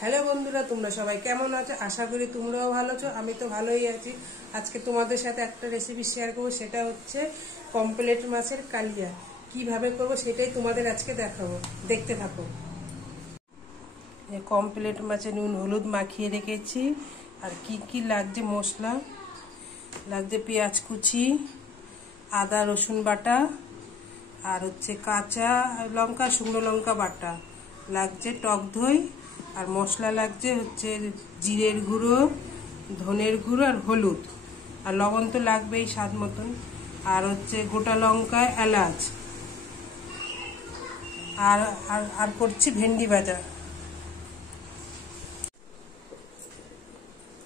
Hello বন্ধুরা, তোমরা সবাই কেমন আছো? আশা করি তোমরাও ভালো আছো। আমি তো ভালোই আছি। আজকে তোমাদের সাথে একটা রেসিপি শেয়ার করবো, সেটা হচ্ছে পমফ্রেট মাছের কালিয়া। কিভাবে করব সেটাই তোমাদের আজকে দেখাবো, দেখতে থাকো। পমফ্রেট মাছে নুন হলুদ মাখিয়ে রেখেছি। আর কি কি লাগছে মশলা লাগছে: পেঁয়াজ কুচি, আদা রসুন বাটা, আর হচ্ছে কাঁচা লঙ্কা শুকনো লঙ্কা বাটা, লাগছে টক দই, আর মশলা লাগছে হচ্ছে জিরের গুঁড়ো, ধনের গুঁড়ো আর হলুদ, আর লবণ তো লাগবেই স্বাদ মতন, আর হচ্ছে গোটা লঙ্কা, এলাচ, আর আর করছি ভেন্ডি ভাজা।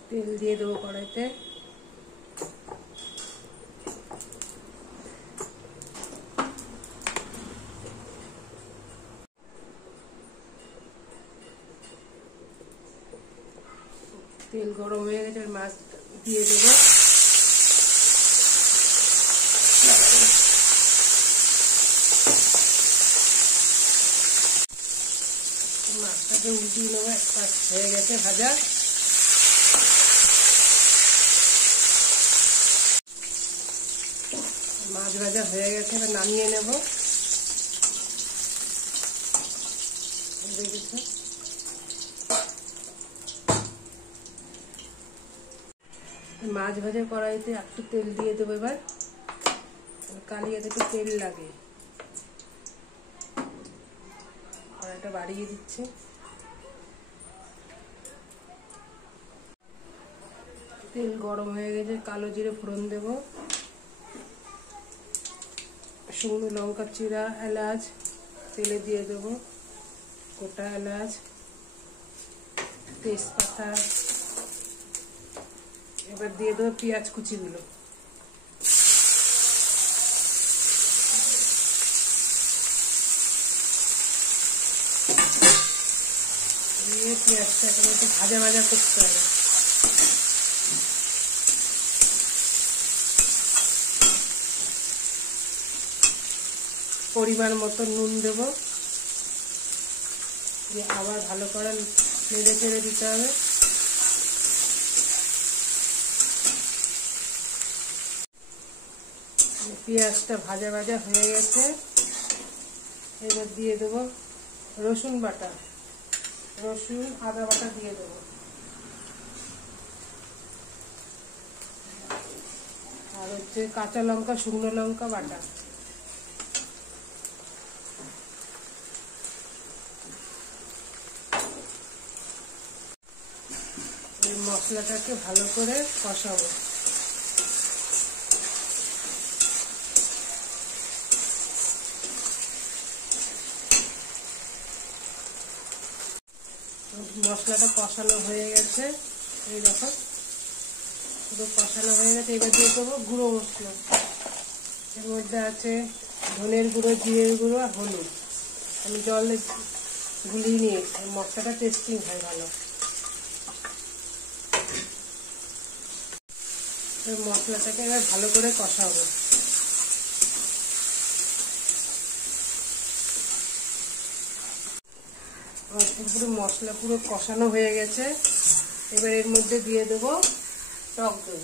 তেল দিয়ে দেবো কড়াইতে। তেল গরম হয়ে গেছে, মাছ দিয়ে দেবো। মাছটাকে উল্টিয়ে নেবো, এক পাশ হয়ে গেছে ভাজা। মাছ ভাজা হয়ে গেছে, এবার নামিয়ে নেব। মাছ ভাজার কড়াইতে একটু তেল দিয়ে দেবো। এবার কালিয়াতে একটু তেল লাগে, কড়াইটা বাড়িয়ে দিচ্ছে। তেল গরম হয়ে গেছে, কালো জিরে ফোড়ন দেব, শুকনো লঙ্কা চিরা, এলাচ তেলে দিয়ে দেব, গোটা এলাচ, তেজপাতা। এবার দিয়ে দেবো পেঁয়াজ কুচিগুলো। দিয়ে পেঁয়াজটাকে একটু ভাজা ভাজা করতে হবে। পরিমাণ মতো নুন দেব, দিয়ে আবার ভালো করে নেড়ে চেড়ে দিতে হবে। পেঁয়াজটা ভাজা ভাজা হয়ে গেছে, এবার দিয়ে দেব রসুন বাটা, রসুন আদা বাটা দিয়ে দেব, আর হচ্ছে কাঁচা লঙ্কা শুকনো লঙ্কা বাটা। এই মশলাটাকে ভালো করে কষাবো। মশলাটা কষানো হয়ে গেছে, এই দেখো পুরো কষানো হয়ে গেছে। এবার দিয়ে দেবো গুঁড়ো মশলা। এর মধ্যে আছে ধনের গুঁড়ো, জিরের গুঁড়ো আর হলুদ। আমি জলে গুলিয়ে নিয়েছি, মশলাটা টেস্টিং হয় ভালো। মশলাটাকে এবার ভালো করে কষাবো। পুরো মশলা পুরো কষানো হয়ে গেছে। এবার এর মধ্যে দিয়ে দেবো টক দই।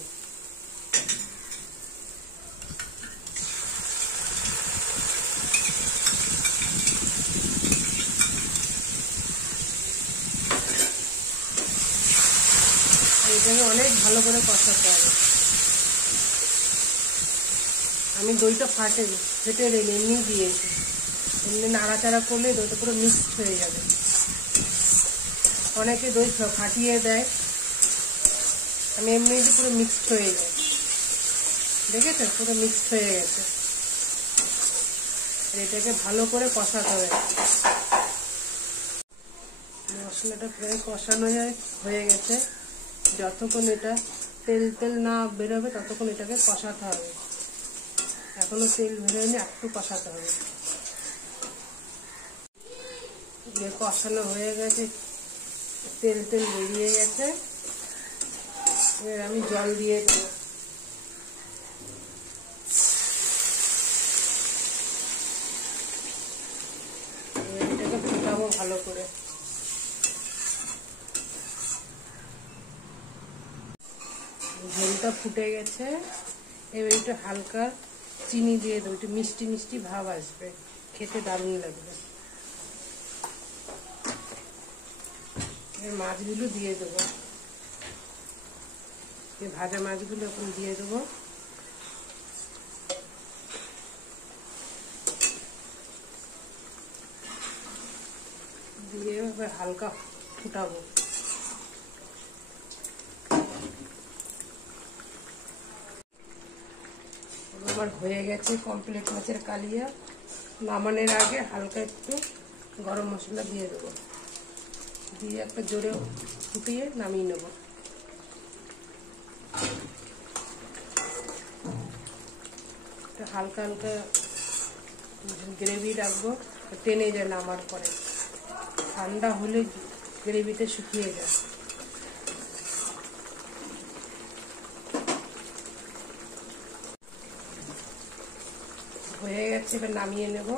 এটাকে অনেক ভালো করে কষাতে হবে। আমি দইটা ফেটে এমনি দিয়েছি, এমনি নাড়াচাড়া করলে দইটা পুরো মিক্সড হয়ে যাবে। অনেকে দই ফাটিয়ে দেয়, আমি এমনি পুরো মিক্সড হয়ে যায়। দেখেছো পুরো মিক্সড হয়ে গেছে। এটাকে ভালো করে কষাতে হবে। মশলাটা প্রায় কষানো হয়ে গেছে। যতক্ষণ এটা তেল না বেরোবে ততক্ষণ এটাকে কষাতে হবে। এখনো তেল বেরোয়নি, একটু কষাতে হবে। কষানো হয়ে গেছে, তেল বেরিয়ে গেছে। এবার আমি জল দিয়ে দেবো। এটাকে ফোটাবো ভালো করে। ঝোলটা ফুটে গেছে, এবার একটু হালকা চিনি দিয়ে দেবো, একটু মিষ্টি মিষ্টি ভাব আসবে, খেতে দারুণ লাগবে। এবার মাছগুলো দিয়ে দেবো, ভাজা মাছগুলো এখন দিয়ে দেবো। দিয়ে এবার হালকা ফুটাবো। আমার হয়ে গেছে কমপ্লিট মাছের কালিয়া। নামানোর আগে হালকা একটু গরম মশলা দিয়ে দেবো, দিয়ে একটা জোরে ফুটিয়ে নামিয়ে নেব। হালকা হালকা গ্রেভি রাখবো, টেনে যায় নামার পরে, ঠান্ডা হলে গ্রেভিটা শুকিয়ে যায়। হয়ে গেছে, এবার নামিয়ে নেব।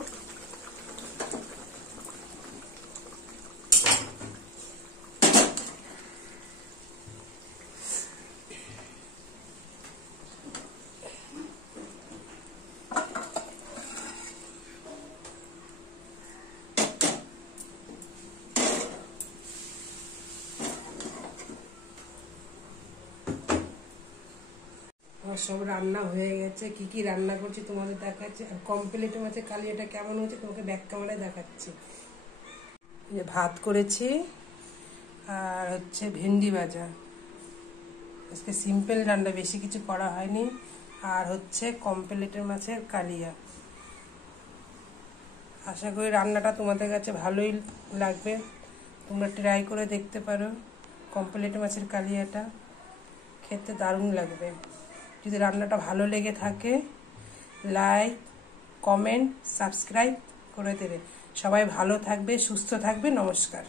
আমার সব রান্না হয়ে গেছে, কি কি রান্না করছি তোমাদের দেখাচ্ছি, আর কমপ্লিট মাছের কালিয়াটা কেমন হয়েছে তোমাকে ব্যাক ক্যামেরায় দেখাচ্ছি। যে ভাত করেছি আর হচ্ছে ভেন্ডি ভাজা, আজকে সিম্পল রান্না, বেশি কিছু করা হয়নি। আর হচ্ছে কমপ্লিটের মাছের কালিয়া। আশা করি রান্নাটা তোমাদের কাছে ভালোই লাগবে, তোমরা ট্রাই করে দেখতে পারো। কমপ্লিট মাছের কালিয়াটা খেতে দারুণ লাগবে। যদি রান্নাটা ভালো লেগে থাকে লাইক, কমেন্ট, সাবস্ক্রাইব করে দেবে। সবাই ভালো থাকবে, সুস্থ থাকবে। নমস্কার।